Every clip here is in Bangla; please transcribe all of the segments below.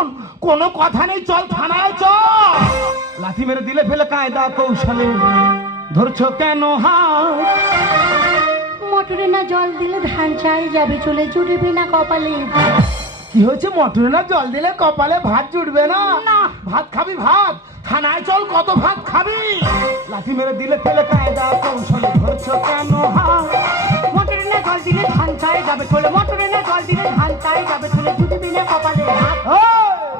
শোন কোনো কথা নেই, চল থানায় চল। লাথি মেরে দিলে ফেলে কায়দা কৌশলে ধরছো কেন হাত? মোটরে না জল দিলে ধান চাই যাবে চলে, জুড়বে না কপালে। কি হয়েছে? মটরে না জল দিলে কপালে ভাত জুটবে না? না, ভাত খাবি ভাত, থানায় চল, কত ভাত খাবি? লাথি মেরে দিলে ফেলে কায়দা কৌশলে ধরছো কেন হাত? মোটরে না জল দিলে ধান চাই যাবে চলে, মোটরে না জল দিলে ধান চাই যাবে চলে, জুড়বে না কপালে।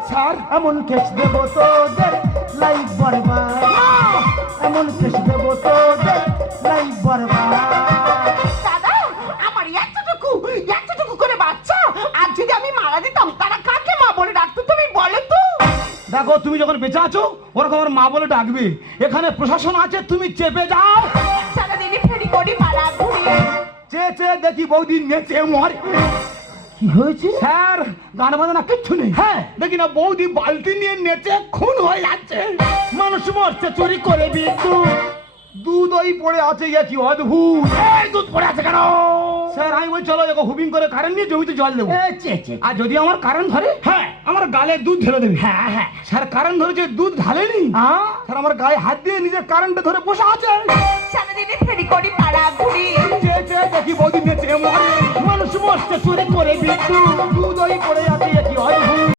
স্যার এমন কেস দেবো তোদের লাইফ বরবাদ, এমন কেস দেবো তোদের লাইফ বরবাদ। দাদা, আমার এতটুকু করে বাচ্চা, আর যদি আমি মারা দিতাম তারা কাকে মা বলে ডাকতো তুমি বলো তো? দেখো তুমি যখন বেঁচে আছো ওরকম আমার মা বলে ডাকবে, এখানে প্রশাসন আছে, তুমি চেপে যাও। সারাদিনই ফেরি করি মারা ঘুরি, চেয়ে চেয়ে দেখি বৌদি নেচে মরে। কি হয়েছে? স্যার গান বাজনা কিচ্ছু নেই, হ্যাঁ, দেখি না বৌদি বালতি নিয়ে নেচে খুন হয়ে যাচ্ছে, মানুষ মরছে চুরি করে বিদ্যুৎ। দুধ ওই পড়ে আছে, ইয়ে কি অদ্ভুত। এই দুধ পড়ে আছে কেন? স্যার আমি বলছি চলো দেখো হুবিং করে কারেন্ট নিয়ে জমিতে জল দেবো, আর যদি আমার কারেন্ট ধরে হ্যাঁ, আমার গালে দুধ ঢেলে দেবে। হ্যাঁ হ্যাঁ, স্যার কারেন্ট ধরেছে দুধ ঢালেনি, স্যার আমার গায়ে হাত দিয়ে নিজের কারেন্টে ধরে বসে আছে। সারাদিনই ফেরি করি মারা ঘুরি, চেয়ে চেয়ে দেখি বৌদি নেচে মরে, মানুষ মরছে চুরি করে বিদ্যুৎ। দুধ ওই পড়ে আছে,